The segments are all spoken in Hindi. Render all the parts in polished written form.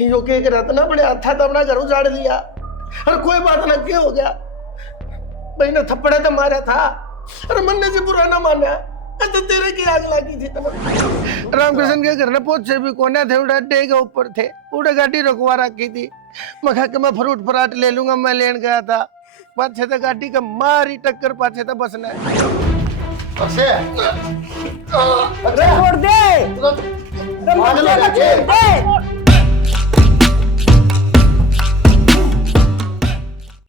यो के रात ना बड़े हाथा तो अपना घर उजाड़ लिया और कोई बात ना क्या हो गया भाई ने थप्पड़े तो मारा था और मन ने से बुरा ना माना तो तेरे की आग लगी थी तना रामकृष्ण के घर ने पहुंचे भी कोने थे उड़ा अड्डे के ऊपर थे उड़ा गाड़ी रुकवा रखी थी मैं कहा कि मैं फ्रूट फराट ले लूंगा मैं लेन गया था पाछे तो गाड़ी का मारी टक्कर पाछे तो बसना छोड़ दे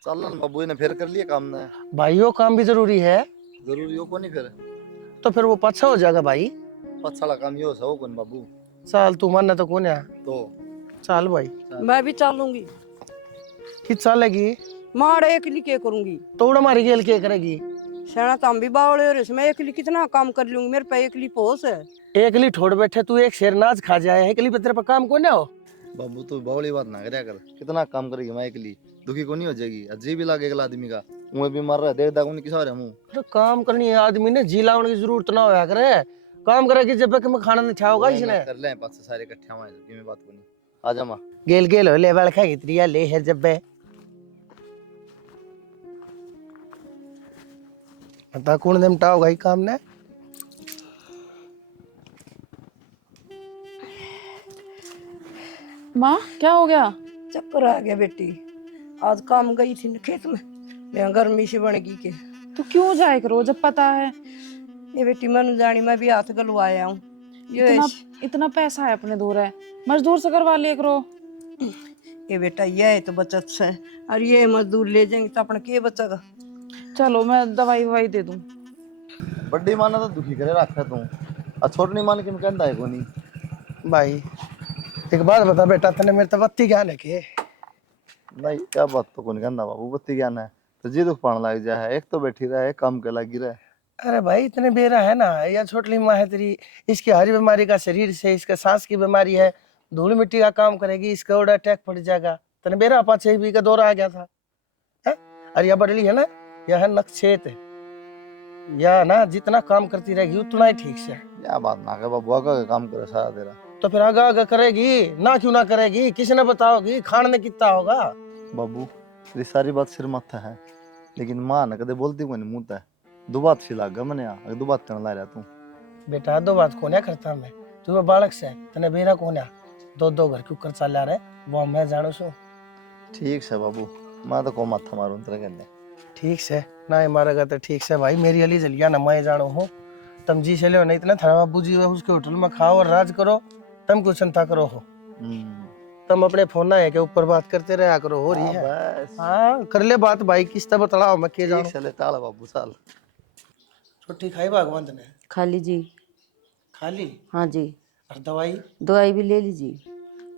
चल बाबू ने फिर कर लिया काम ने भाइयों काम भी जरूरी है जरूरी हो को नहीं फिर तो फिर वो पाछा हो जाएगा भाई पछाड़ा काम यो हो कौन बाबू चल तू मानना तो कौन है तो चल भाई मैं भी चलूंगी कि चलेगी मार एकली के करूंगी तो उड़ा मारी गेल के करेगी सेना तो हम भी बावड़े और इसमें एकली कितना काम कर लूंगी मेरे पे एकली पोस है एकली ठोड़ बैठे तू एक शेरनाज खा जाए एकली पे तेरे पे काम कौन है हो बाबू तू बावली बात ना करया कर कितना काम करेगी मैं अकेली दुखी को नहीं हो जाएगी अजीब भी लागे अगला आदमी का मुझे भी मर रहा है देख दाग उन्हें किसा रहा मुंह तो काम करनी है आदमी ने जी लाने की जरूरत ना होया करे काम करेगी जब तक मैं खाना नहीं खाओगा इसने कर ले पास से सारे इकट्ठे हुए हैं की बात को नहीं आ जा मां गेल गेल हो ले वाल खाएगी त्रिया ले है जब बे पता कौन निपटा होगा ही काम ने माँ क्या हो गया? चक्कर आ गया बेटी आज काम गई थी न खेत में मैं गर्मी से बन गई के तो क्यों जाए करो जब पता है ये बेटी मन जानी मैं भी हाथ गलवाया हूँ ये इतना पैसा है अपने दूर है मजदूर से करवा लिया करो। ये बेटा ये तो बचत से और ये मजदूर ले जाएंगे तो अपने के बचेगा। चलो मैं दवाई ववाई दे दूं। बड़ी माना तो दुखी करे रखा तू आ छोटनी मान के कहंदा है कोनी भाई एक बात बता बेटा तने मेरे तो बत्ती ज्ञान है के नहीं क्या बात तो कोनी कहंदा बाबू बत्ती ज्ञान है तो जी दुख पान लग जा है एक तो बैठी रहे काम के लगी रहे अरे भाई इतने बेरा है ना या छोटली माँ है तेरी इसकी हरी बीमारी का शरीर से इसका सांस की बीमारी है धूल मिट्टी का काम करेगी इसका ओडा अटैक पड़ जाएगा तने बेरा पाछे भी का दौरा आ गया था है? और यह बड़ली है ना यह है नक्षेत या ना जितना काम करती रहेगी उतना ही ठीक से क्या बात ना कर बाबू आगा काम करे सारा तेरा तो फिर आगा आगा करेगी ना क्यों ना करेगी किसी ने बताओगी खान ने कितना होगा बाबू ये सारी बात सिर माथा है लेकिन मां ने कदे बोलती कोनी मुंह ते दो बात सी लागा मने आ दो बात करने ला रहा तू बेटा दो बात कोने करता मैं तू बालक से तने बेरा कोने दो घर क्यों कर चला रहे वो मैं जानो सो ठीक से बाबू मैं तो को माथा मारूं तेरे कने ठीक से ना मारेगा तो ठीक से भाई मेरी अली जलिया ना मैं जानो हूँ तुम जी से ले नहीं इतना थारा बाबू जी उसके होटल में खाओ और राज करो तुम कुछ चिंता करो हो तुम अपने फोन है के ऊपर बात करते रहा करो हो रही है हाँ कर ले बात भाई किस तरह बतलाओ मैं के जाऊं चले ताला बाबू साल छुट्टी खाई भगवंत ने खाली जी। खाली हाँ जी। और दवाई दवाई भी ले लीजिए।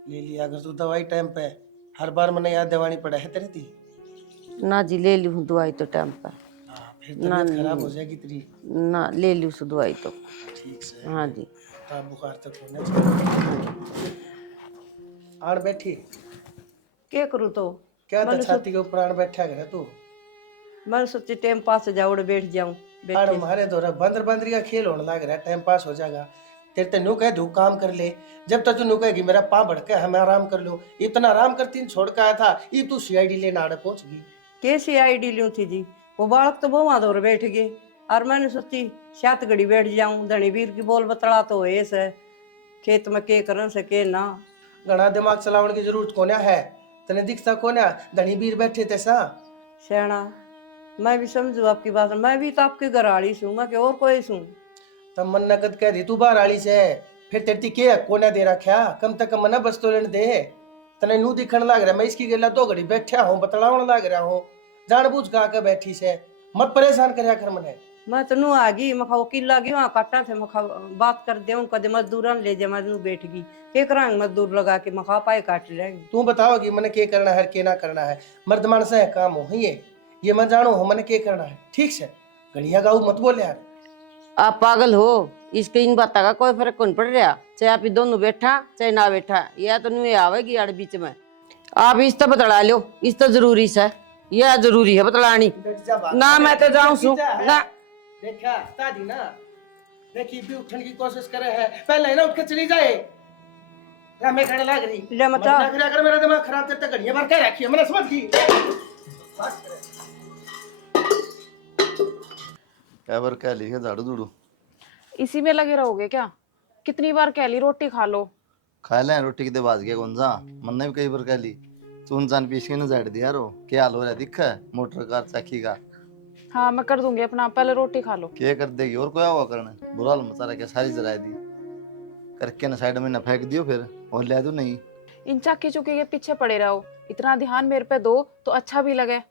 ले लिया अगर तू दवाई टाइम पे हर बार मैंने याद दिवानी पड़ा है तेरी थी ना जी ले लूँ दवाई तो टाइम पर फिर तबीयत खराब हो जाएगी तेरी ना ले लूँ दवाई तो ठीक से हाँ जी। बुखार तक होना चाहिए आड़ बैठी क्या करूँ तो क्या था छाती के ऊपर आड़ बैठा कर तू मैं सोची टाइम पास से जाऊँ बैठ जाऊँ आड़ हमारे दौरा बंदर बंदरी का खेल होने लग रहा है टाइम पास हो जाएगा तेरे ते नु कहे धूप काम कर ले जब तक तू नु कहेगी मेरा पाँव भड़के हमें आराम कर लो इतना आराम करती छोड़ के आया था ये तू सीआईडी लेने आड़े पहुंच गई कैसी आईडी लूँ थी जी वो बालक तो बहुत दौर बैठ गए और मैंने सोची सात घड़ी बैठ जाऊं धनी वीर की बोल बतला तो ऐसे खेत में के करन से के ना घना दिमाग चलाने की जरूरत कोने है तने दिखता कोने धनी वीर बैठे थे सा सेना मैं भी समझू आपकी बात मैं भी तो आपके घर आड़ी हूँ मैं और कोई हूँ तब मन नकद कह दी तू बाहर आली से फिर तेरी के कोने दे रखा कम तक मना बस तो लेने दे तने नू दिखने लग रहा मैं इसकी गला 2 घड़ी बैठा हूँ बतलावन लग रहा हूँ जानबूझ के आके बैठी से मत परेशान करया कर मने मैं तो नू आ गई मैं वकील लगी वहाँ काटा थे मैं बात कर दे कदे मजदूर ले जा मैं बैठ गई के कराएंगे मजदूर लगा के मखा पाए काट लेंगे तू बताओगी मैंने के करना है के ना करना है मर्द मानस है काम हो ये मैं जानो हूँ मैंने के करना है ठीक से गणिया गाऊ मत बोल यार आप पागल हो इसके इन बातों का कोई फर्क कौन पड़ रहा चाहे आप दोनों बैठा चाहे ना बैठा यह तो नहीं आवेगी यार बीच में आप इस तो बतला लो इस तो जरूरी से यह जरूरी है बतलानी ना मैं तो जाऊं सु ना देखा दादी ना देखी भी उठने की कोशिश करे है पहले ना उठ के चली जाए मैं कहने लग रही ले मचा मत ना कर, मेरा दिमाग खराब करते घड़ियां भर के रखी है मैंने, समझ गई। क्या बार कह ली है झाड़ू झूड़ू इसी में लगे रहोगे क्या? कितनी बार कह ली रोटी खा लो। खा ले रोटी के बाद गया कौन सा मन ने भी कई बार कह ली चून चान पीस के न झाड़ दिया रो क्या हाल हो रहा है दिखा है मोटर कार चाकी का। हाँ मैं कर दूंगी अपना, पहले रोटी खा लो। क्या कर देगी और क्या हुआ करना बुरा हाल मचा रहा क्या सारी जला दी करके ना साइड में ना फेंक दियो फिर और ले दो नहीं। इन चक्की चुकी के पीछे पड़े रहो, इतना ध्यान मेरे पे दो तो अच्छा भी लगे।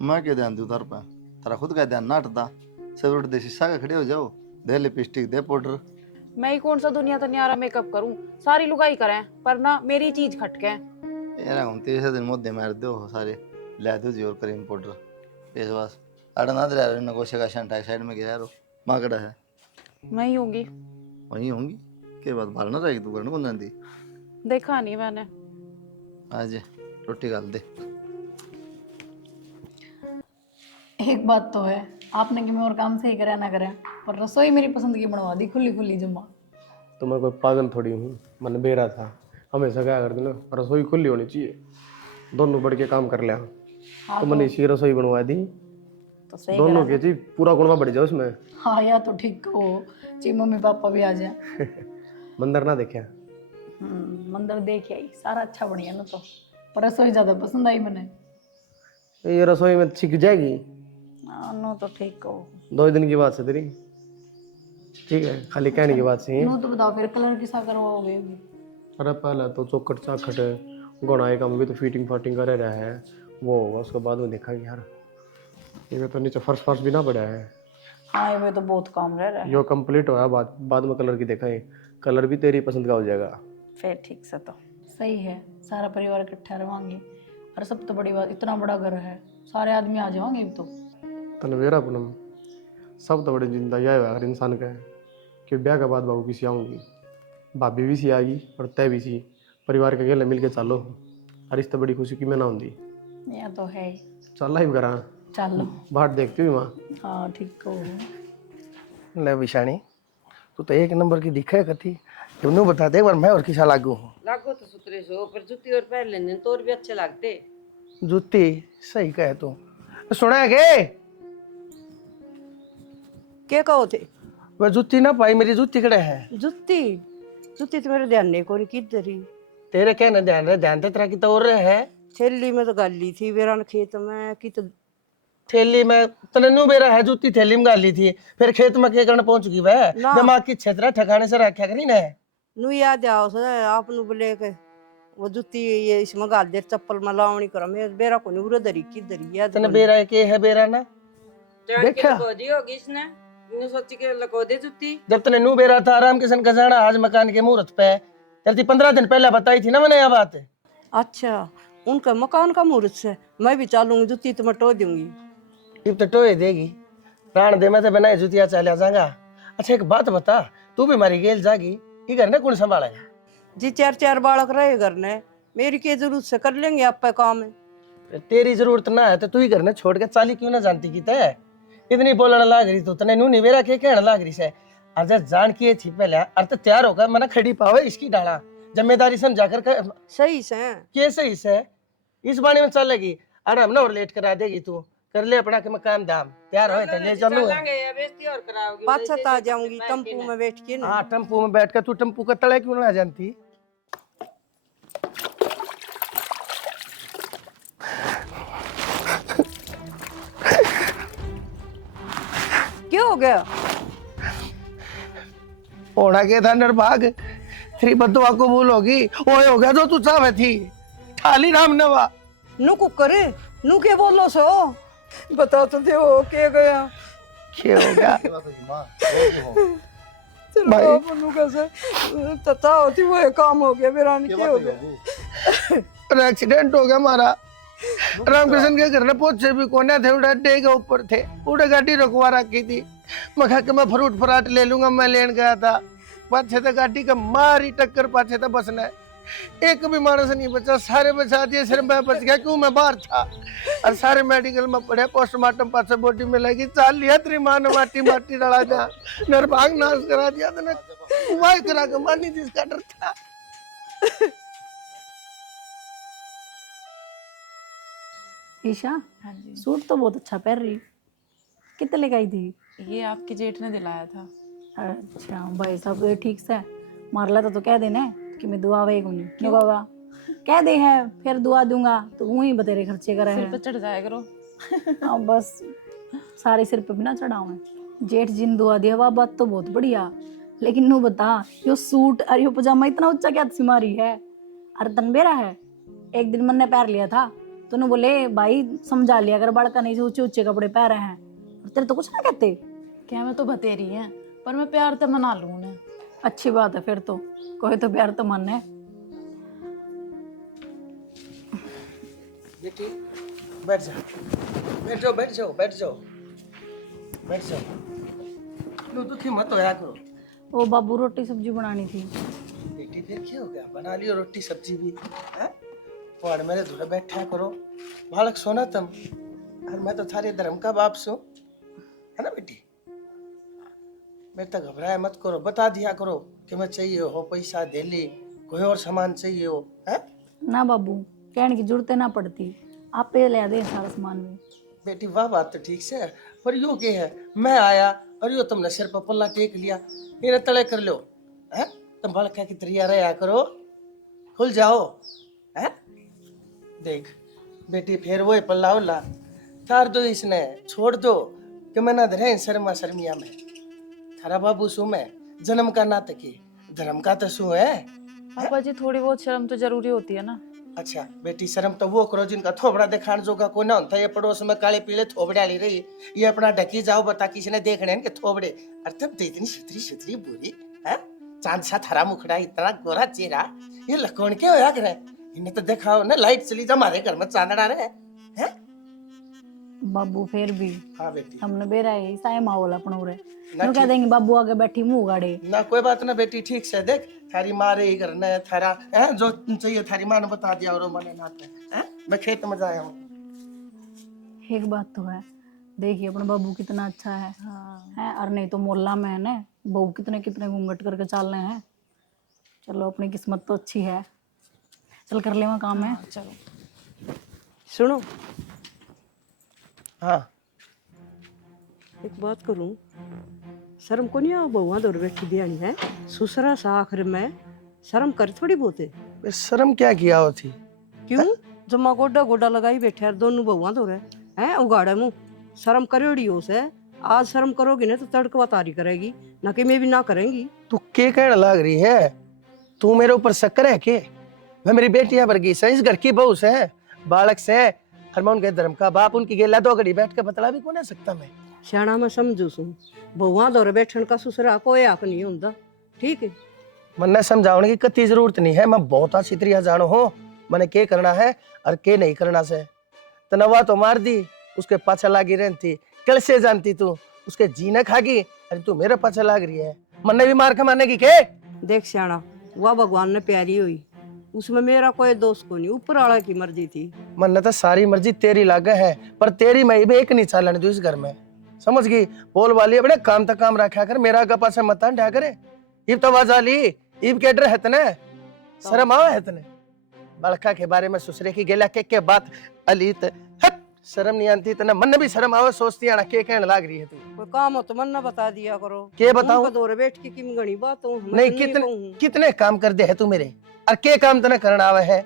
मैं क्या ध्यान दूं तार पे, तारा खुद का ध्यान ना हटता। सब उठ दे शीशा का खड़े हो जाओ, दे लिपस्टिक दे पाउडर। मैं ही कौन सा दुनिया तनियारा मेकअप करूं, सारी लुगाई करें पर ना मेरी चीज खटके। ये हम 30 दिन मोदे मार दो सारे ले दो जी और क्रीम पाउडर फेस वॉश अड़ा ना दे ना कोशे का शंटा साइड में गया रो माकड़ा है मैं ही होंगी। वही होंगी के बाद बाल ना रहेगी तू करने कौन जानती। देखा नहीं मैंने। आज रोटी डाल दे। एक बात तो है, आपने कि मैं और काम सही करे ना करे पर रसोई मेरी पसंद की बनवा दी, खुली खुली जुम्मा। तो मैं कोई पागल थोड़ी हूँ, मन बेरा था हमेशा क्या करते ना रसोई खुली होनी चाहिए, दोनों बढ़ के काम कर लिया। तो मैंने इसी रसोई बनवा दी तो सही दोनों के जी पूरा गुणवा बढ़ जाए उसमें। हाँ या तो ठीक हो जी, मम्मी पापा भी आ जाए। मंदिर ना देखा मंदिर देख आई, सारा अच्छा बढ़िया ना, तो पर रसोई ज्यादा पसंद आई मैंने। ये रसोई में सीख जाएगी। नो तो ठीक हो। 2 दिन की बात से तेरी ठीक है, खाली कहने की बात से ही। नो तो बताओ फिर कलर की सा करवाओगे? अरे पहले तो चौकट चाखट गुणाए काम भी तो फिटिंग फाटिंग करे रहा है वो होगा, उसके बाद में देखा कि यार ये तो नीचे फर्श फर्श भी ना पड़ा है। हाँ ये तो बहुत काम रह रहा है। यो कंप्लीट होया बाद में कलर की देखा है, कलर भी तेरी पसंद का हो जाएगा। फिर ठीक से तो सही है, सारा परिवार इकट्ठा रवांगे। और सब तो बड़ी बात, इतना बड़ा घर है, सारे आदमी आ जाओगे तो। तलवेरा पूनम सब तो बड़ी जिंदा यह है हर इंसान का है कि ब्याह के बाद बाबू किसी आऊँगी, भाभी भी सी आएगी और तय भी सी, परिवार के अकेले मिल के चलो और इस तो बड़ी खुशी की मैं ना होंगी। यह तो है ही। चल लाइव करा चलो बाट देखती हुई माँ। हाँ ठीक हो। ले विशाणी तू तो 1 नंबर की दिखा है कथी, तुमने बता दे एक बार मैं और किसा लागू हूँ। लागो तो सुतरे सो पर जूती और पहन लेने तो और भी अच्छे लगते। जूती सही कहे तू। सुना है के कहो थे? वह जूती ना पाई, मेरी जूती कड़े है। जुत्ती जुत्ती तो मेरे ध्यान नहीं कोई किधर ही। तेरे क्या ना ध्यान रहे, ध्यान तो तेरा की तो और है। थैली में तो गाली थी बेरान खेत में की तो थैली में तने न्यू बेरा है, जूती थैली में गाली थी, फिर खेत में के करने पहुंच गई वह। ना। दिमाग की क्षेत्र ठिकाने से रखा करी ना। नु याद आओ सर आप नु बोले के वो जुत्ती ये इसमें गाल दे चप्पल में लावनी करो मैं बेरा को नहीं उधर की दरी याद तने बेरा के है बेरा ना देखा लगा दी होगी इसने, इन्हें सोची के लगा दे जूती। जब तने न्यू बेरा था आराम किसन का जाना आज मकान के मुहूर्त पे, तेरी 15 दिन पहले बताई थी ना मैंने यह बात। अच्छा उनका मकान का मुहूर्त से मैं भी चालूंगी, जुत्ती तो मैं टो दूंगी। इब तो टोए देगी प्राण दे मैं तो बनाए जुतिया चलिया जागा। अच्छा एक बात बता, तू भी मारी गेल जागी ये घर ने कौन संभालेगा? जी 4 बालक रहे घर ने, मेरी के जरूरत से कर लेंगे आप पे काम है। तेरी जरूरत ना है तो तू ही घर ने छोड़ के चाली क्यों ना जानती की तय इतनी बोलने लाग रही तू तने नू निवेरा के कहने लाग रही से। अजय जान की थी पहले अर्थ तैयार होकर मना खड़ी पावे इसकी डाला जिम्मेदारी समझाकर सही से कैसे इसे इस बाणी में चलेगी। अरे हम ना और लेट करा देगी, तू कर ले अपना के मकान दाम तैयार हो तो ले चलो। चलेंगे या बेइज्जती और कराओगी। पाँच छत आ जाऊंगी टेम्पू में बैठ के ना। हाँ टेम्पू में बैठ कर तू टेम्पू का तले क्यों ना जानती। क्या हो गया? होना के था निर्भाग तेरी बदुआ कबूल होगी, वो हो गया जो तू चाहे थी। ठाली राम नवा नु को करे नु के बोलो सो बता तो दे वो के गया क्या हो गया भाई नु कैसे तता होती वो काम हो गया मेरा नहीं क्या हो गया। एक्सीडेंट हो गया हमारा। रामकृष्ण के घर ने पहुंचे भी कोने थे, उड़ा अड्डे के ऊपर थे, उड़े गाड़ी रुकवा रखी थी। मैं कहा कि मैं फ्रूट फ्राट ले लूंगा, मैं लेन गया था पाछे तो गाड़ी का मारी टक्कर, पाछे तो बसना है एक भी मानस नहीं बचा, सारे बचा दिए सिर्फ मैं बच गया क्यों मैं बाहर था। और सारे मेडिकल में पड़े, पोस्टमार्टम पास बॉडी में लगी, चाल लिया तेरी माँ ने माटी माटी डला दिया, नरभाग नाश करा दिया, तो वाई करा के मारनी थी इसका डर था। ईशा, हाँ जी, सूट तो बहुत अच्छा पहन रही, कितने लेके आई थी? ये आपके जेठ ने दिलाया था। अच्छा भाई साहब, तो ये ठीक से मार लेता तो कह देना कि मैं दुआ वे नहीं क्यों होगा, कह दे है फिर दुआ दूंगा तो वही बतेरे खर्चे करे सिर पे हैं। चढ़ जाया करो। हाँ बस, सारे सिर पे भी ना चढ़ाओ है। जेठ जिन दुआ दिया वह बात तो बहुत बढ़िया, लेकिन नू बता यो सूट और यो पजामा इतना ऊंचा क्या सिमारी है? अरे तनबेरा है। एक दिन मैंने पैर लिया था तो नू बोले भाई समझा लिया अगर बड़का नहीं से ऊंचे ऊंचे कपड़े पहरे हैं, और तेरे तो कुछ ना कहते। क्या मैं तो बतेरी है, पर मैं प्यार तो मना लूँ उन्हें। अच्छी बात है फिर तो, कोई तो प्यार तो मन है। बेटी बैठ जा, बैठो बैठ जाओ बैठ जाओ बैठ जाओ। लो दुखी मत होया करो। ओ बाबू रोटी सब्जी बनानी थी। बेटी फिर क्या हो गया, बना लियो रोटी सब्जी भी है। और मेरे धुरे बैठा करो, बालक सोना तुम, और मैं तो थारे धर्म का बाप सू, है ना बेटी। मेरे तक घबराए मत करो, बता दिया करो कि मैं चाहिए हो पैसा दे ली, कोई और सामान चाहिए हो है। ना बाबू, कहने की जरूरत ना पड़ती, आप पे ले दे सारा सामान में। बेटी वाह बात तो ठीक से है, पर यो क्या है, मैं आया और यो तुमने सिर पर पल्ला टेक लिया, इन्हें तले कर लो है। तुम बड़का की तरिया रहा करो, खुल जाओ है। देख बेटी फिर वो पल्ला उल्ला तार दो, इसने छोड़ दो कि मैं ना धरे शर्मा शर्मिया में। थारा बाबू सू मैं जन्म का नाते की धर्म का तो सू है। पापा जी थोड़ी बहुत शर्म तो जरूरी होती है ना। अच्छा बेटी, शर्म तो वो करो जिनका थोबड़ा दिखाण जोगा कोई ना होता। ये पड़ोस में काले पीले थोबड़े रही, ये अपना ढकी जाओ बता किसी ने देखने के थोबड़े। अरे तब तो इतनी सुथरी सुथरी बुरी है, चांद सा थारा मुखड़ा, इतना गोरा चेहरा, ये लकोण के होया करे। इन्हें तो दिखाओ ना, लाइट चली जा हमारे घर में चांदड़ा रहे है। बाबू फिर भी हाँ बेटी, हमने बेरा है साय माहौल अपना उरे ना कह ठीक- देंगे बाबू आगे बैठी मुंह गाड़े। ना कोई बात ना बेटी, ठीक से देख थारी माँ रही करना है थारा है, जो चाहिए थारी माँ ने बता दिया और मैंने नाते है। मैं खेत में जाया हूँ। एक बात तो है, देखिए अपना बाबू कितना अच्छा है, है और नहीं तो मोहल्ला में है ना बहू कितने कितने घूंघट करके चल रहे हैं। चलो अपनी किस्मत तो अच्छी है, चल कर ले वहाँ काम है। चलो सुनो, हाँ एक बात करूं, शर्म को नहीं आ बहुआ दौर बैठी बियानी है, ससुरा सा आखिर में शर्म कर थोड़ी बहुत है। मैं शर्म क्या किया होती। क्यों जमा गोडा गोडा लगाई बैठे यार दोनों बहुआ दौर है उगाड़े मुंह, शर्म करेड़ी हो से। आज शर्म करोगी ना तो तड़कवा तारी करेगी, ना कि मैं भी ना करेंगी। तू के कहने लग रही है, तू मेरे ऊपर शक्कर है के? मैं मेरी बेटियां वर्गी से, इस घर की बहू से, बालक से, और मैं उनके धर्म का बाप, उनकी गेला दो घड़ी बैठ के बतला भी कौन है सकता मैं। सियाना मैं समझू सू, बहुआ दौर बैठन का ससुरा कोई हक नहीं होता, ठीक है। मन्ने समझाने की कति जरूरत नहीं है, मैं बहुत अच्छी तरह जानो हूँ मैंने के करना है और के नहीं करना से। तनवा तो मार दी, उसके पाछे लागी रहती, कल से जानती तू उसके जीने खागी, अरे तू मेरे पाछे लाग रही है, मन्ने भी मार खमाने की के। देख सियाना, वह भगवान ने प्यारी हुई, उसमें मेरा कोई दोष को नहीं, ऊपर वाला की मर्जी थी। मन्ने तो सारी मर्जी तेरी लागे है, पर तेरी मैं भी एक नहीं चालन दू इस घर में, समझ गई। बोल वाली अपने काम तक काम रखा कर, मेरा का पास मत ढा करे। इब तो वजह ली, इब के डर है तने, शर्म आवे है तने। बड़का के बारे में ससुरे की गेला के बात अलीत हट, शर्म नहीं आती तने, मन भी शर्म आवे, सोचती है ना के कहने लाग रही है तू। कोई काम हो तो मन ना बता दिया करो। के बताऊं? उनका दौरे बैठ के किम गणी बात हूँ, मैं नहीं तो कितने कहूँ। कितने काम कर दे है तू मेरे, और के काम तने करना आवे है,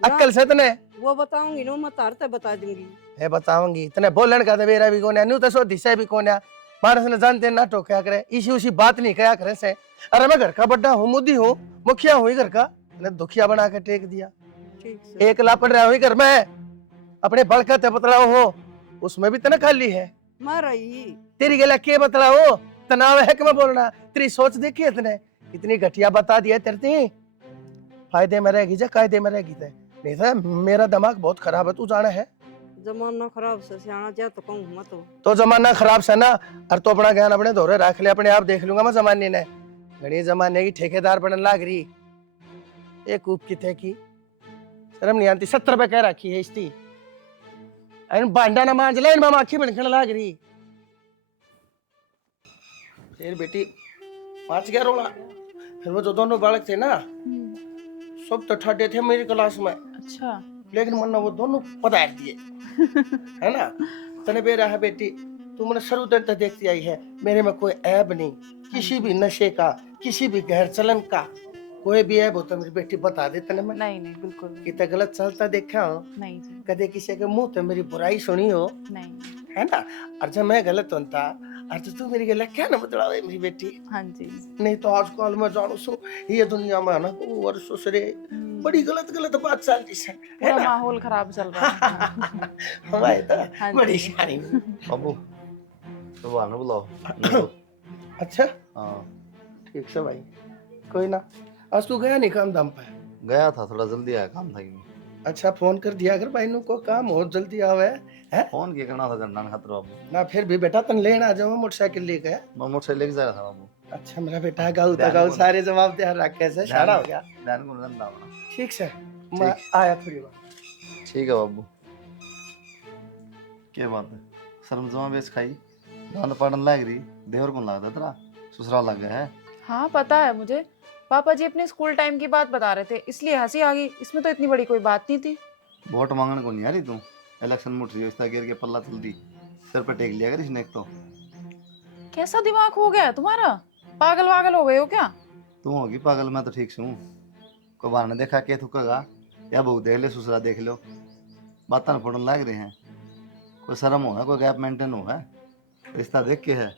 अक्कल से तने वो बताऊंगी ना, मैं तारते बता दूंगी। है बताऊंगी। तने बोलन का दबेरा भी कोन्या, न्यू तो सो दिशा भी कोन्या, मानस ने जानते ना टोकया करे, इसी उसी बात नहीं कया करे से। अरे मैं घर का बड्डा हूँ, मुद्दी हूँ, मुखिया हूँ घर का, ने दुखिया बना के टेक दिया। ठीक से। एक लापड़ रहा हुई घर में, अपने बड़का ते बतलाओ हो, उसमें भी तने खाली है। मैं रही तेरी गला के बतलाओ, तनाव है कि मैं बोलना, तेरी सोच देखी है तने, इतनी घटिया बता दिया तेरे, फायदे में रहेगी जा कायदे में रहेगी ते, नहीं था मेरा दिमाग बहुत खराब है, तू जाना है। जमाना खराब से सियाना जा तो कहूँ मैं तो जमाना खराब से ना, और तो अपना ज्ञान अपने धोरे रख ले, अपने आप देख लूंगा मैं जमाने ने। घड़ी जमाने की ठेकेदार बनने लाग रही, एक कूप की थे की शर्म नहीं आती, 70 रुपए कह रखी है इसकी, बांडा ना मांझ ले, इनमें आखी बनखण लाग रही। फिर बेटी 5 गया रोला, फिर वो जो दोनों बालक थे ना, सब तो ठाडे थे मेरी क्लास में, अच्छा लेकिन मन्ना वो दोनों पधार दिए है ना। तने बेरा है बेटी, तू मैंने शुरू दिन तक देखती आई है, मेरे में कोई ऐब नहीं, किसी भी नशे का, किसी भी गैर चलन का कोई भी ऐब हो तो मेरी बेटी बता दे तने मैं। नहीं नहीं बिल्कुल नहीं। कितना गलत चलता देखा हो, नहीं जी कदे किसी के मुंह तो मेरी बुराई सुनी हो, नहीं। है ना। और जब मैं गलत होता और तो तू मेरी गला क्या ना बदलावे मेरी बेटी। हाँ जी नहीं तो आजकल मैं जानू सू ये दुनिया में ना और ससुरे बड़ी गलत गलत बात चल रही है पूरा ना। माहौल खराब चल रहा है। हमारे तो हाँ बड़ी जी। शानी। बाबू तो बाहर ना बुलाओ। अच्छा हाँ ठीक से भाई, कोई ना। आज तू गया नहीं काम दाम पे? गया था, थोड़ा जल्दी आया काम था कि अच्छा फोन कर दिया अगर भाई नु को काम हो जल्दी आवे है फोन के करना था घंटा खतर बाबू। ना। फिर भी बेटा तन लेना आ जाओ, मोटरसाइकिल लेके। मैं मोटरसाइकिल लेके जा रहा था बाबू। अच्छा मेरा बेटा गाँव तो ध्यान गाँव कौन? सारे जवाब दे रखे से शाना हो गया। ध्यान को रंदा होना। ठीक से मैं आया थोड़ी बार। ठीक है बाबू। क्या बात है, शर्म जमा बेच खाई, गांड पाड़न लाग रही, देवर को लगता तेरा ससुराल लग गया है। हाँ पता है मुझे, पापा जी अपने स्कूल टाइम की बात बता रहे थे इसलिए हंसी आ गई, इसमें तो इतनी बड़ी कोई बात नहीं थी। वोट मांगने को नहीं आ रही तू, इलेक्शन मुठ रही हो, इस गिर के पल्ला चल दी, सिर पे टेक लिया कर इसने। एक तो कैसा दिमाग हो गया है तुम्हारा, पागल वागल हो गए हो क्या? तू होगी पागल, मैं तो ठीक से हूँ। कोई बाहर ने देखा के थुकेगा या बहू देख ले ससुरा देख लो, बात न पड़न लाग रहे हैं। कोई शर्म हो है, कोई गैप मेंटेन हो है, रिश्ता देख के है।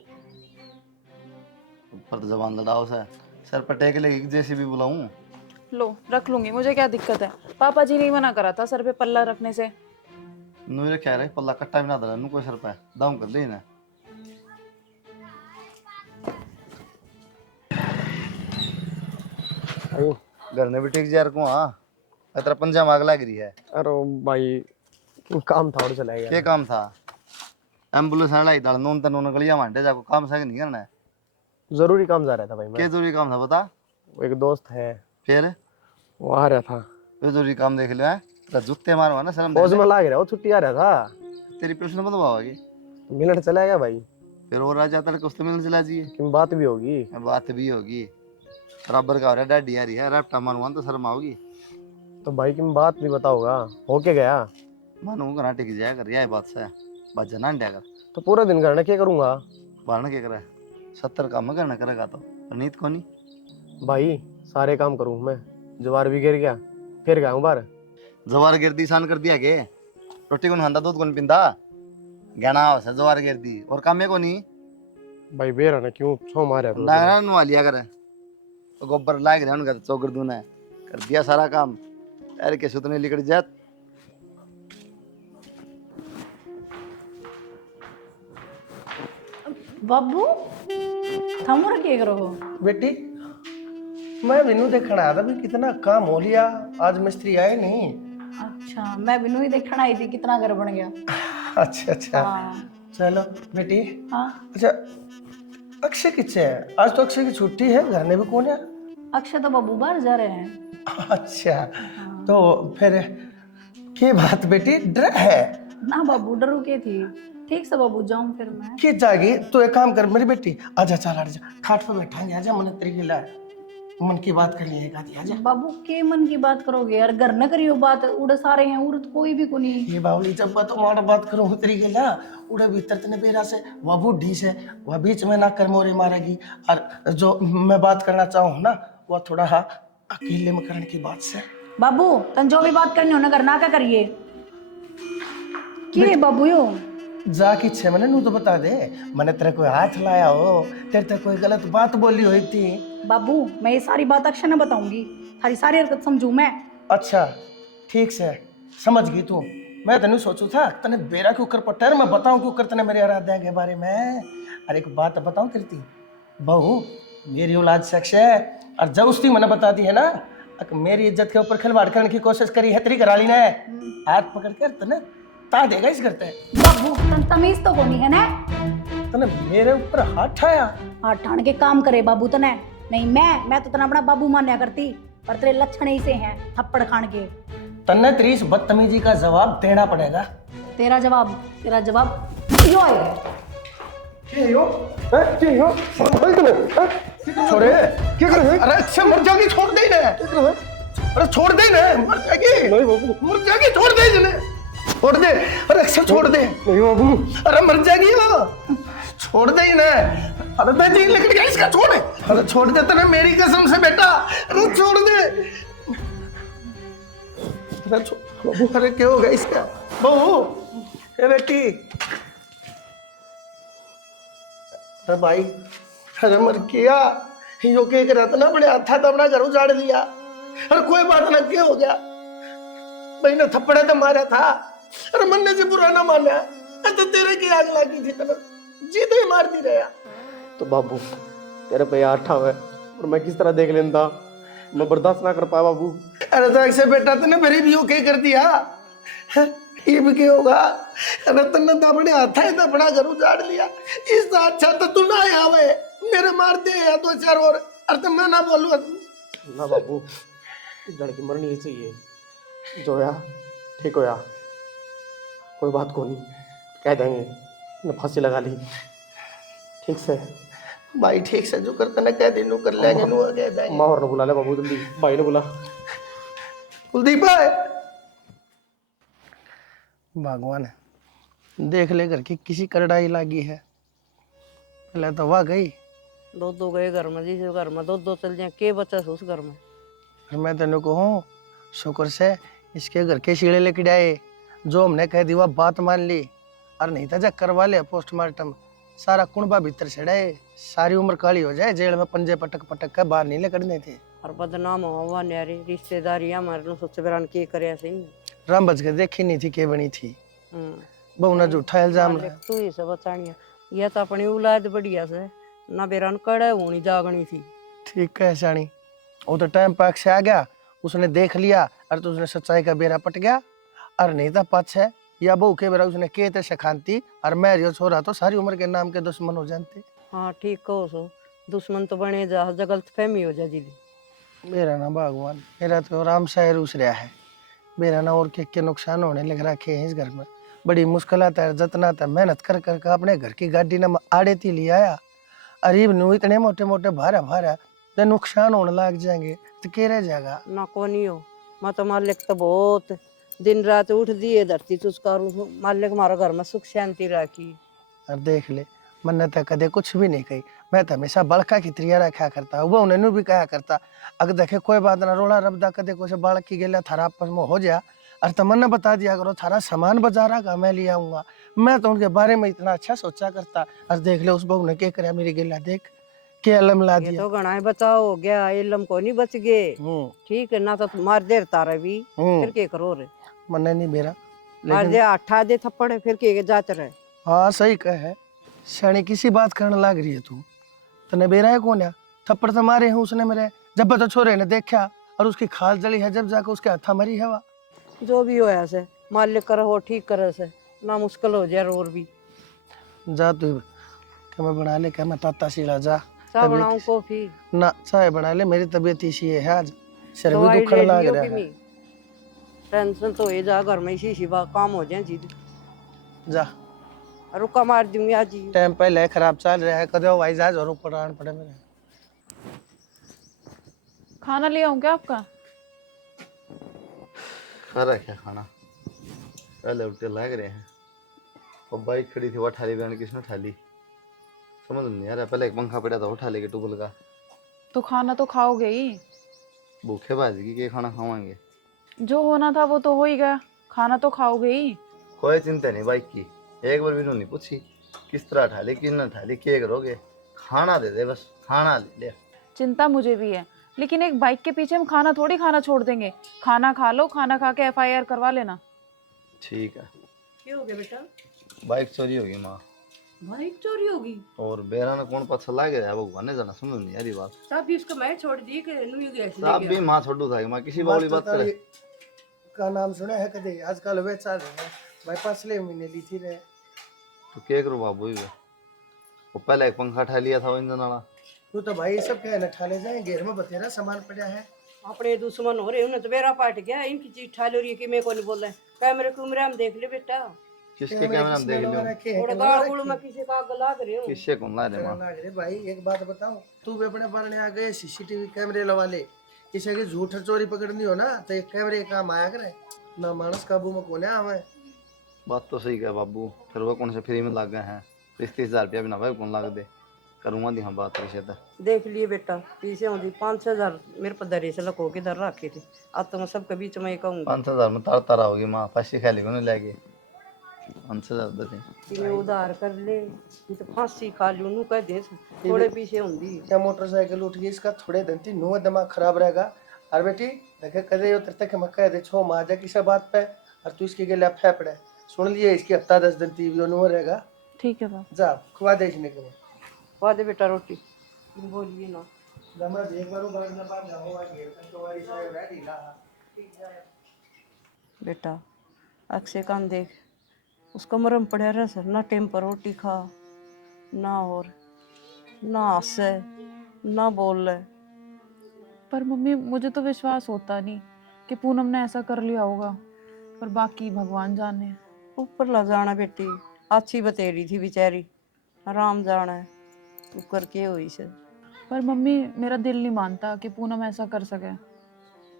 ऊपर तो जबान लड़ाओ से सर पर टेक लेगी जैसे भी बुलाऊं। लो रख लूंगी, मुझे क्या दिक्कत है, पापा जी ने ही मना करा था सर पे पल्ला रखने से। नुरे क्या रहे पल्ला कट्टा भी ना दरा नु कोई सर पे दाम कर ले ना। घर ने भी ठीक जा रखूं। हाँ तेरा पंजा मांग लग रही है। अरे भाई काम था और चला गया। क्या काम था? एम्बुलेंस आला इधर नोन तन नोन गलिया मांडे जाको काम सही नहीं करना है। जरूरी काम जा रहा था भाई मैं। क्या जरूरी काम था बता। वो एक दोस्त है, फिर वो आ रहा था। ये जरूरी काम देख लिया है, तेरा जूते मारो ना शर्म पौज दे में ले। लाग रहा, वो छुट्टी आ रहा था, तेरी पेंशन बंद होगी मिनट चला गया भाई। फिर और आ जाता है कुछ मिलने चला जाइए। कि बात भी होगी। बात भी होगी, बराबर का हो रहा है, डैडी आ रही है, रैप्टा मारूंगा तो शर्म आओगी। तो भाई की बात भी बताओगा, हो के गया मानू करा टिक जाया कर, यह बात से बात जना अंडा कर। तो पूरा दिन करना क्या करूंगा बारना क्या करे, 70 काम करना करेगा तो नीत को नहीं। भाई, सारे काम करूं मैं। जवार भी गिर गया, फिर गया हूँ बार। जवार गिरदी सान कर दिया के, रोटी को नहीं खांदा, दूध को नहीं पींदा, गहना से जवार गिरदी और काम को नहीं। भाई बेरा ना क्यों छो मारे तो डांगरा नवा लिया करे, तो गोबर लाग रहा उनका चौकर दूना है, कर दिया सारा काम। यार के सुतने लिकड़ जात। बाबू थम क्या करो हो? बेटी मैं विनू देखना आया था भी कितना काम हो लिया, आज मिस्त्री आए नहीं। अच्छा मैं बिनू ही देखना आई थी कितना घर बन गया। अच्छा अच्छा हाँ चलो बेटी। हाँ। अच्छा अक्षय किससे है? आज तो अक्षय की छुट्टी है, घर में भी कौन है? अक्षय तो बाबू बाहर जा रहे हैं। अच्छा तो फिर क्या बात बेटी, डर है? ना बाबू डरू के थी। ठीक से बाबू जाऊं फिर मैं। कि जागी तो एक काम कर मेरी बेटी, आजा चल आजा, खाट पे बैठांगे, आजा मन तरीके ला मन की बात कर लिए आजा। बाबू के मन की बात करोगे यार, घर न करियो बात, उड़ सारे हैं उड़ कोई भी को नहीं। ये बावली जब बात मार बात करो तरीके ला, उड़े भीतर तने बेरा से वह बूढ़ी से वह बीच में ना कर मोरे मारेगी। और जो मैं बात करना चाहूँ ना वह थोड़ा हाँ अकेले में करने की बात से। बाबू तन जो भी बात करनी हो ना घर ना क्या करिए। के बाबू यो जा की छे मैंने नू तो बता दे, मैंने तेरे कोई हाथ लाया हो, तेरे कोई गलत बात बोली हुई थी। बाबू मैं ये सारी बात अक्षय ने बताऊंगी, सारी सारी हरकत समझू मैं। अच्छा ठीक से समझ गई तू। मैं तेन सोचू था तने बेरा के ऊपर पटर मैं बताऊं क्यों कर तने मेरे आराध्या के बारे में। अरे एक बात बताऊं करती बहू, मेरी औलाद शख्स है और जब उसने मैंने बता दी है ना, मेरी इज्जत के ऊपर खिलवाड़ करने की कोशिश करी है तेरी घराली ने, हाथ पकड़ कर तने ता देगा इस करते। बाबू तन तमीज तो कोनी है ना, तने मेरे ऊपर हाथ ठाया। हाथ ठान के काम करे बाबू तने नहीं। मैं तो तना अपना बाबू मान्या करती, पर तेरे लक्षण ऐसे हैं थप्पड़ खान के। तन्ने तेरी इस बदतमीजी का जवाब देना पड़ेगा। तेरा जवाब यो है। छोड़े क्या कर? अरे अच्छा मर जाएगी, छोड़ दे ना। अरे छोड़ दे ना, मर जाएगी। नहीं बाबू, मर जाएगी, छोड़ दे इन्हें, छोड़ दे। अरे अक्सर छोड़ दे। नहीं बाबू। अरे मर जाएगी वो, छोड़ दे इन्हें। अरे बेटी लेकिन क्या इसका छोड़। अरे छोड़ दे तूने, मेरी कसम से बेटा, अरे छोड़ दे। अरे बहू, अरे क्या होगा इसका बहू, ए बेटी। अरे भाई, अरे मर किया यो के करा था ना, बड़े हाथा तो अपना घर उजाड़ लिया। अरे कोई बात ना, क्या हो गया भाई ने थप्पड़े तो मारा था। अरे मन्ने से बुरा ना माना, तो तेरे की आग लगी थी तेरे, जीते ही मार दी रहा। तो बाबू तेरे पे आठा है और मैं किस तरह देख लेता, मैं बर्दाश्त ना कर पाया बाबू। अरे तो ऐसे बेटा तूने मेरी भी ओके कर दिया, ये भी क्या होगा। अरे तन्ने तो अपने हाथ है तो अपना घर उजाड़ लिया, इससे अच्छा तो तू ना आवे, मेरे मार दे या दो चार और। अरे तो मैं ना बोलूँ ना बाबू, इस लड़की मरनी ही चाहिए, जो होया ठीक होया, कोई बात को नहीं, कह देंगे ने फांसी लगा ली ठीक से। भाई ठीक से जो करते ना कह दे, नु कर लेंगे, नु कह देंगे। माँ और ने बुला ले बाबू, जल्दी भाई ने बुला। कुलदीप भाई, भगवान देख ले घर की किसी करड़ाई लगी है, पहले तो वाह गई। दो गए घर में, जिस घर में दो चल जाए, के बचा से उस घर में। मैं तेन कहूँ शुक्र से इसके घर के शीड़े लेके आए, जो हमने कह दी वह बात मान ली, और नहीं था जब करवा ले पोस्टमार्टम, सारा कुणबा भीतर चढ़ाए, सारी उम्र काली हो जाए, जेल में पंजे पटक पटक कर बाहर नहीं लेकर थे। और बदनाम हुआ न्यारी रिश्तेदारी हमारे नु सोच बरान के करे सही। राम बच के देखी नहीं थी के बनी थी, बहू ने झूठा इल्जाम लगाया। तू ही सब बचानिया, यह तो अपनी औलाद बढ़िया से ना बेरान कड़े होनी जागनी थी। ठीक है शानी, वो तो टाइम पाक से आ गया, उसने देख लिया, और तो उसने सच्चाई का बेरा पट गया। और नहीं था पाछे या बहू के बेरा उसने के थे सखांती, और मैं रियो छोरा तो सारी उम्र के नाम के दुश्मन हो जानते। हाँ ठीक कहो सो, दुश्मन तो बने जा, गलत फहमी हो जा जी। मेरा ना भगवान, मेरा तो राम शायर उस रहा है, मेरा ना और के नुकसान होने लग रखे हैं इस घर में। बड़ी मुश्किल आता है, जतना था मेहनत कर कर अपने घर की गाड़ी ने आड़े थी ले आया, अरीब नू इतने मोटे मोटे भारा भारा तो नुकसान होने लग जाएंगे तो क्या रह जाएगा। ना को नहीं हो, मैं तो मालिक तो बहुत दिन रात उठ दिए धरती चुस्कारू, मालिक हमारा घर में सुख शांति रखी। और देख ले, मैंने तो कदे कुछ भी नहीं कही, मैं तो हमेशा बड़का की त्रिया रखा करता, वो उन्हें भी कहा करता, अगर देखे कोई बात ना रोड़ा रबदा कदे कुछ बालक की गेला थारा आपस में हो जा, और तमन्ना बता दिया करो थारा सामान बाजारा का मैं ले आऊंगा। मैं तो उनके बारे में इतना अच्छा सोचा करता, और देख ले उस बहू ने क्या कराया मेरी गेला, देख के अलम ला ये दिया। तो घना बचाव हो गया, इलम को नहीं बच गए। ठीक है ना, तो मार देर तारा भी, फिर के करो रे, मन्ने नहीं मेरा मार दे आठा दे थप्पड़, फिर के जाच रहे। हाँ सही कहे, शानी किसी बात करने लग रही है तू, तने बेरा है कौन है, थप्पड़ तो मारे हैं उसने मेरे, जब तो छोरे ने देखा और उसकी खाल जली है, जब जाकर उसके हथा मरी है। जो भी होया से मालिक करे हो ठीक करे से, ना मुश्किल हो जाए और भी। जा तू क्या मैं बना ले, क्या मैं ताता सीला जा, चाय बनाऊं कॉफी? ना चाय बना ले, मेरी तबीयत इसी है आज, सर भी दवाई दुखने ले लग लियो रहा कि है। नहीं? टेंशन तो ये जा, घर में इसी शिवा काम हो जाए जी। जा रुका मार दूंगी आज ही। टाइम पहले खराब चल रहा है, कदे वाइज आज और ऊपर आन पड़े मेरे। खाना ले आऊं क्या आपका? खा रहा क्या खाना, पहले उल्टे लग रहे हैं, और बाइक खड़ी थी वो उठा ली, बहन किसने उठा ली समझ नहीं आ रहा, पहले एक पंखा पड़ा था उठा लेके टूबल का। तो खाना तो खाओगे ही, भूखे बाजी की खाना खावाएंगे, जो होना था वो तो हो ही गया, खाना तो खाओगे ही। कोई चिंता नहीं बाइक की, एक बार भी नहीं पूछी किस तरह उठा ली किसने उठा ली, क्या करोगे, खाना दे दे बस, खाना ले ले। चिंता मुझे भी है, लेकिन एक बाइक के पीछे हम खाना थोड़ी खाना छोड़ देंगे, खाना खा लो, खाना खा के FIR करवा लेना। ठीक है। क्या हो गया बेटा? बाइक चोरी होगी माँ। बाइक चोरी होगी? और बेरा ने कौन पता लग गया वो भगवान ने जाना, समझ नहीं आ रही बात। साहब भी उसको मैं छोड़ दी कि नु गया साहब भी माँ छोड़ू था माँ किसी बावली बात करे। का नाम सुना है कदे, आजकल वे चल रहे हैं भाई, पिछले महीने ली थी रे। तो क्या करूँ बाबू, वो पहले एक पंखा उठा लिया था वो इंजन वाला। तू तो भाई सब क्या न ठाले जाए, घेर में बतेरा सामान पड़ा है। अपने दुश्मन हो रहे, उन्हें तो बेरा पाट गया, इनकी चीज ठा लो रही है कि मैं को नहीं बोल रहा है। कैमरे कुमरे में देख ले बेटा, किसके कैमरा में देख लियो, और गाड़ गुड़ में किसी का आग लग रहे हो। किससे कौन ला रहे माँ। भाई एक बात बताऊं, तू भी अपने बारने आ गए CCTV कैमरे लगा ले, किसी की झूठ चोरी पकड़नी हो ना तो एक कैमरे काम आया करे ना, मानस काबू में कोने आवे। बात तो सही है बाबू, फिर वो कौन से फ्री में लग गए हैं, 30-30 हज़ार रुपया भी ना भाई कौन लग दे, करूँगा दी हाँ बात वैसे तो। देख लिए बेटा, पीछे होती 5-6 हजार मेरे पर दरे से लको के दर रखे थे। अब तो मैं सबके बीच में ही कहूँगी 5,000 में तार तारा होगी माँ, फांसी खा ली उन्हें लेके 5,000 दे। कि मैं उधार कर ले, ये तो फांसी खा ली उन्होंने कह दे थोड़े पीछे होंगी। क्या मोटरसाइकिल उठ गई इसका, थोड़े दिन थी नो दिमाग खराब रहेगा। और बेटी देखे कदे उतर तक मैं कह दे छो मार जा किसी बात पे, और तू इसके लिए फेफड़े सुन लिए इसकी हफ्ता 10 दिन टीवी नो रहेगा। ठीक है पापा। जा खुआ देखने के लिए खवा दे बेटा रोटी, तुम बोलिए ना। जमा एक बार बाग ना बाग जाओ आ घेर तक तुम्हारी साहब रेडी ला। बेटा अक्षय कान देख, उसका मरम पड़ा रहा सर, ना टेम पर रोटी खा ना, और ना हंसे ना बोल रहे। पर मम्मी मुझे तो विश्वास होता नहीं कि पूनम ने ऐसा कर लिया होगा, पर बाकी भगवान जाने। ऊपर ला जाना बेटी, अच्छी बतेरी थी बेचारी, आराम जाना है तू करके हुई से। पर मम्मी मेरा दिल नहीं मानता कि पूनम ऐसा कर सके,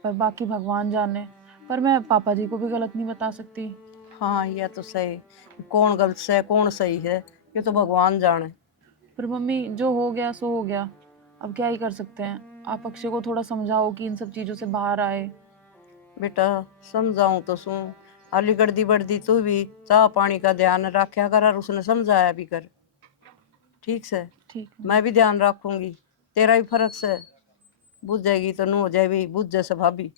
पर बाकी भगवान जाने। पर मैं पापा जी को भी गलत नहीं बता सकती। हाँ यह तो सही, कौन गलत है कौन सही है ये तो भगवान जाने। पर मम्मी जो हो गया सो हो गया, अब क्या ही कर सकते हैं। आप अक्षय को थोड़ा समझाओ कि इन सब चीज़ों से बाहर आए। बेटा समझाऊं तो सुन, अलीगढ़ दी बढ़दी तू भी चाह पानी का ध्यान रखा कर, और उसने समझाया भी कर, ठीक से। ठीक है। मैं भी ध्यान रखूंगी, तेरा भी फर्क से बुझ जाएगी तो नू हो जाएगी बुझ जैसे भाभी,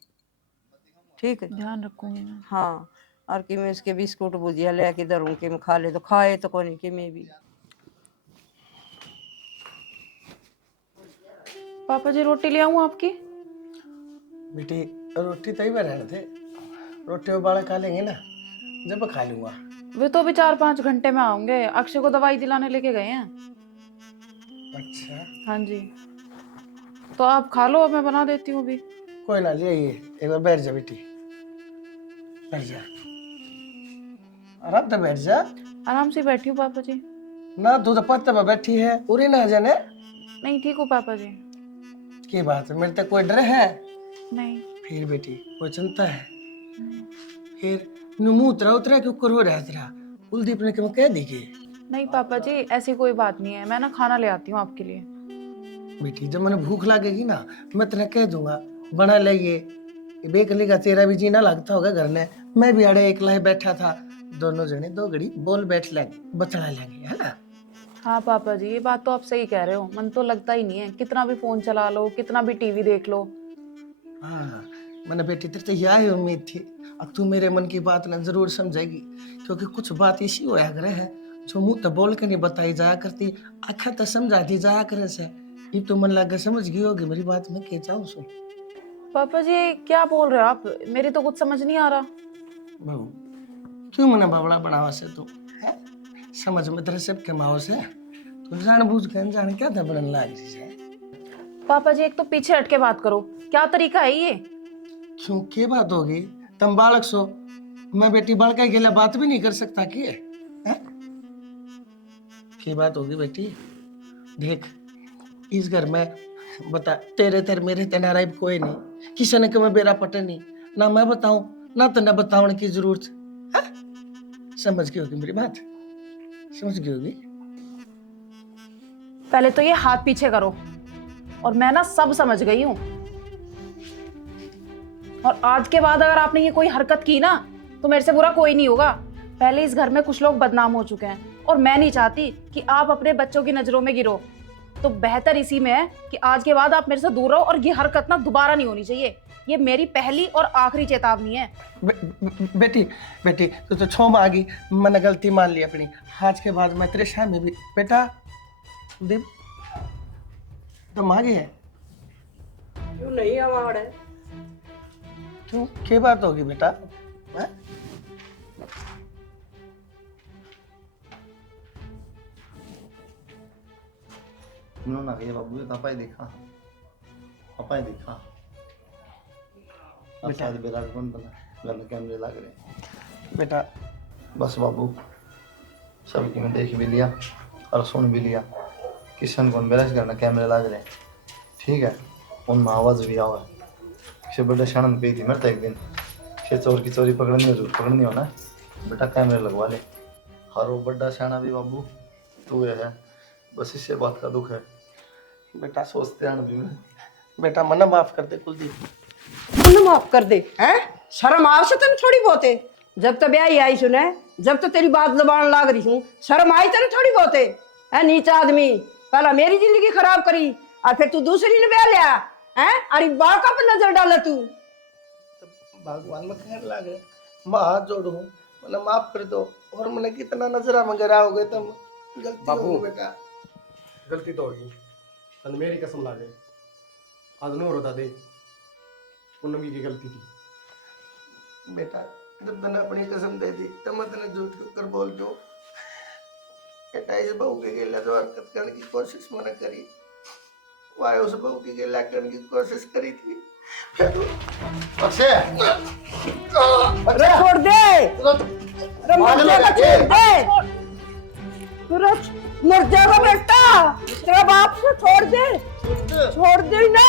ठीक है। ध्यान रखूंगी मैं। हाँ, और कि मैं उसके बिस्कुट भुजिया ले के धरूं कि मैं खा ले तो खाए तो कोई नहीं कि मैं भी। पापा जी रोटी ले आऊं आपकी? बेटी रोटी तई में रहने थे, रोटी उबाला खा लेंगे ना, जब खा लूंगा। वे तो अभी 4-5 घंटे में आऊंगे, अक्षय को दवाई दिलाने लेके गए हैं। अच्छा हाँ जी, तो आप खा लो, अब मैं बना देती हूँ अभी। कोई ना, ले आइए एक बार बैठ जा बेटी, बैठ जा आराम से बैठ जा। आराम से बैठी हूँ पापा जी। ना तू तो पत्ते में बैठी है, उरी ना जाने नहीं ठीक हूँ पापा जी। की बात है, मेरे तक कोई डर है? नहीं। फिर बेटी कोई चिंता है? फिर मुंह उतरा उतरा क्यों करो रहा तेरा, कुलदीप ने क्यों कह दी के? नहीं पापा जी ऐसी कोई बात नहीं है, मैं ना खाना ले आती हूँ आपके लिए। बेटी जब मैंने भूख लगेगी ना मैं तेरे कह दूंगा बना लाइए। बेकली का तेरा भी जीना लगता होगा घर में, मैं भी अड़े एकला ही बैठा था, दोनों जने 2 घड़ी बोल बैठ लेंगे, बतला लेंगे, है ना? हाँ पापा जी ये बात तो आप सही कह रहे हो, मन तो लगता ही नहीं है, कितना भी फोन चला लो कितना भी टीवी देख लो। हाँ मैंने बेटी तेरे से यही उम्मीद थी, अब तू मेरे मन की बात ना जरूर समझेगी, क्योंकि कुछ बात इसी होया करे है जो मुंह तो बोल के नहीं बताई जाया करती, आखा तो समझा दी जाया करे से। ये तो मन लगा समझ गई होगी मेरी बात, में कह जाऊँ सो। पापा जी क्या बोल रहे हो आप, मेरी तो कुछ समझ नहीं आ रहा। बहू क्यों मना बावड़ा बनावा से तू है, समझ में तेरे सब के माओ से तू जान बूझ के जाने क्या था बनन लाग रही है। पापा जी एक तो पीछे हट के बात करो, क्या तरीका है ये? क्यों के बात होगी, तुम बालक सो, मैं बेटी बालका के लिए बात भी नहीं कर सकता कि है? की बात होगी बेटी, देख इस घर में बता तेरे तेरे मेरे तेनारा कोई नहीं, किसी ने मैं बेरा पटे नहीं, ना मैं बताऊं ना तो ना बताने की जरूरत है? समझ गई होगी मेरी बात, समझ गई होगी। पहले तो ये हाथ पीछे करो, और मैं ना सब समझ गई हूँ, और आज के बाद अगर आपने ये कोई हरकत की ना तो मेरे से बुरा कोई नहीं होगा। पहले इस घर में कुछ लोग बदनाम हो चुके हैं और मैं नहीं चाहती कि आप अपने बच्चों की नजरों में गिरो, तो बेहतर इसी में है कि आज के बाद आप मेरे से दूर रहो, और ये हरकत ना दोबारा नहीं होनी चाहिए। ये मेरी पहली और आखिरी चेतावनी है। बेटी बेटी तो छो मांगी, मैंने गलती मान ली अपनी, आज के बाद मैं तेरे सामने भी बेटा दीप तो मांगी है। क्यों नहीं अवार्ड है? क्यों क्या बात होगी बेटा है? ना ये बाबू ये पापा ही देखा, पापा ही देखा बेटा बेरा कौन बना घर में कैमरे लग रहे बेटा। बस बाबू सबकी मैं देख भी लिया और सुन भी लिया, किशन कौन मेरा घर में कैमरे लग रहे, ठीक है, उनमें आवाज भी आवा अक्षय बड़ा शानन पे थी मरता एक दिन अक्षय चोर की चोरी पकड़नी हो ना बेटा कैमरे लगवा ले। हर वो बड़ा शाना भी बाबू तू ये है, बस इससे बात का दुख है। बेटा सोचते हैं भी मैं बेटा मना माफ कर दे कुलदीप। उन्हें माफ कर दे हैं? शर्म आवश्यक तेन थोड़ी बहुत है। जब तक ब्याह आई सुने, जब तो तेरी बात जबान लाग रही हूँ, शर्म आई तेन थोड़ी बहुत है नीचा आदमी। पहला मेरी जिंदगी खराब करी और फिर तू दूसरी ने ब्याह लिया है। अरे बाल का पर नजर डाला तू। भगवान में खैर लागे, मैं हाथ जोड़ू मैंने माफ कर दो। और मैंने कितना नजरा में गिरा हो गए तुम, गलती हो गई बेटा। गलती तो होगी, तन मेरी कसम लागे आज नो रोता दे, पूनम की गलती थी। बेटा जब तने अपनी कसम दे दी तब मैं तने झूठ क्यों कर बोल दो। बेटा इस बहू के गेला जो हरकत करने की कोशिश मैंने करी, वाह उस बहू की गेला करने की कोशिश करी थी। फिर अक्षय अरे छोड़ दे, अरे मर जाएगा, छोड़ दे, मर जाएगा बेटा। तेरा बाप से छोड़ दे ना।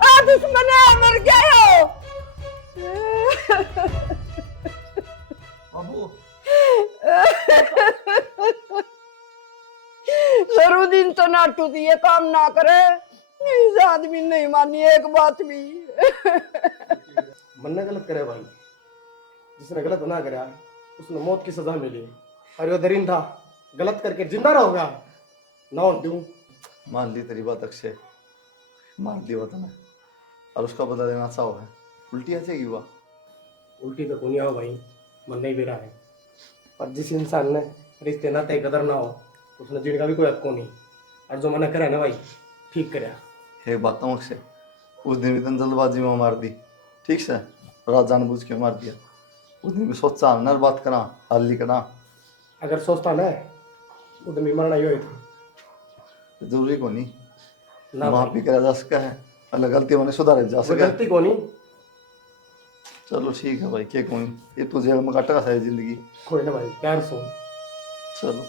आ दुश्मन है, मर गया हो। बाबू जरूर तो नाटू दिए काम ना करे, इस आदमी नहीं मानी एक बात भी। मन ने गलत करे भाई, जिसने गलत ना करा उसने मौत की सजा मिली। और वो दरिंदा गलत करके जिंदा रहोगा ना दूं। मान ली तेरी बात अक्षय, मार दिया वतन और उसका बदला देना चाहो है। उल्टी आ जाएगी वह। उल्टी तो दुनिया हो भाई, मन नहीं बेरा है। और जिस इंसान ने रिश्ते नाते कदर ना हो उसने जीने का भी कोई हक को नहीं। और जो मना करे ना भाई ठीक करे। हे बात अक्षय, उस दिन भी तन जल्दबाजी में मार दी, ठीक से रात जानबूझ के मार दिया। उस दिन भी सोचा नर बात करा हाली करा। अगर सोचता ना उधर भी मरना ही हो जरूरी को नहीं ना माफी करा जा सका है, अलग गलती होने सुधारे जा वो सके। गलती को नहीं। चलो ठीक है भाई, क्या कोई ये तो जेल में काटेगा सारी जिंदगी। कोई ना भाई प्यार सो। चलो